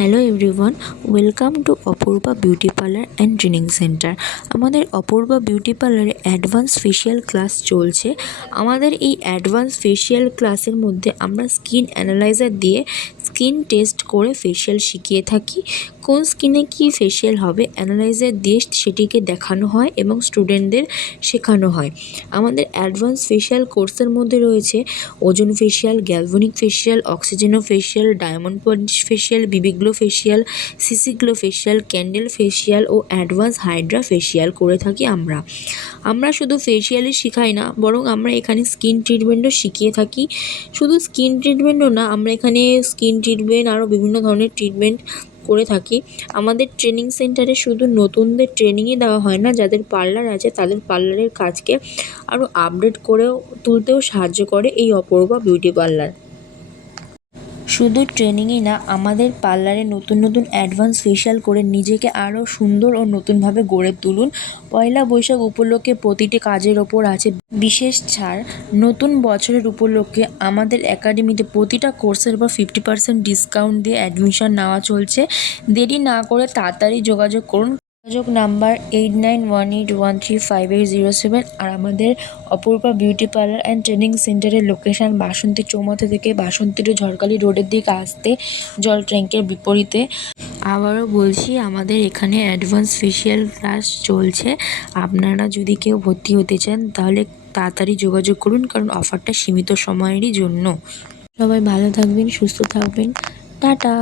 Hello everyone, welcome to Apurva beauty parlour and training centre. আমাদের Apurva beauty পার্লারে advance facial class চলছে। আমাদের এই অ্যাডভান্স ফেশিয়াল ক্লাসের মধ্যে আমরা স্কিন অ্যানালাইজার দিয়ে স্কিন টেস্ট করে ফেশিয়াল শিখিয়ে থাকি। কোন স্কিনে কি ফেশিয়াল হবে অ্যানালাইজার দিয়ে সেটিকে দেখানো হয় এবং স্টুডেন্টদের শেখানো হয়। আমাদের অ্যাডভান্স ফেশিয়াল কোর্সের মধ্যে রয়েছে ওজন ফেশিয়াল, গ্যালভানিক ফেশিয়াল, অক্সিজেনো facial, diamond polish facial, BB glow facial, CC glow facial, candle facial ও অ্যাডভান্স হাইড্রা ফেশিয়াল করে থাকি আমরা শুধু ফেশিয়ালই শেখাই না, বরং আমরা এখানে স্কিন ট্রিটমেন্টও শিখিয়ে থাকি। শুধু স্কিন ট্রিটমেন্টও না, আমরা এখানে স্কিন ট্রিটমেন্ট আরও বিভিন্ন ধরনের ট্রিটমেন্ট করে থাকি। আমাদের ট্রেনিং সেন্টারে শুধু নতুনদের ট্রেনিংই দেওয়া হয় না, যাদের পার্লার আছে তাদের পার্লারের কাজকে আরও আপডেট করেও তুলতেও সাহায্য করে এই অপূর্বা বিউটি পার্লার। শুধু ট্রেনিংই না, আমাদের পার্লারে নতুন নতুন অ্যাডভান্স ফেশিয়াল করে নিজেকে আরও সুন্দর ও নতুনভাবে গড়ে তুলুন। পয়লা বৈশাখ উপলক্ষে প্রতিটি কাজের ওপর আছে বিশেষ ছাড়। নতুন বছরের উপলক্ষে আমাদের একাডেমিতে প্রতিটা কোর্সের উপর 50% ডিসকাউন্ট দিয়ে অ্যাডমিশন নেওয়া চলছে। দেরি না করে তাড়াতাড়ি যোগাযোগ করুন। যোগাযোগ নাম্বার 8918135807। আর আমাদের Apurva beauty parlour and training সেন্টারের লোকেশান বাসন্তী চৌমাথা থেকে বাসন্তী টু ঝড়খালি রোডের দিকে আসতে জল ট্যাঙ্কের বিপরীতে। আবারও বলছি, আমাদের এখানে অ্যাডভান্স ফেশিয়াল ক্লাস চলছে। আপনারা যদি কেউ ভর্তি হতে চান তাহলে তাড়াতাড়ি যোগাযোগ করুন, কারণ অফারটা সীমিত সময়েরই জন্য। সবাই ভালো থাকবেন, সুস্থ থাকবেন, টাটা।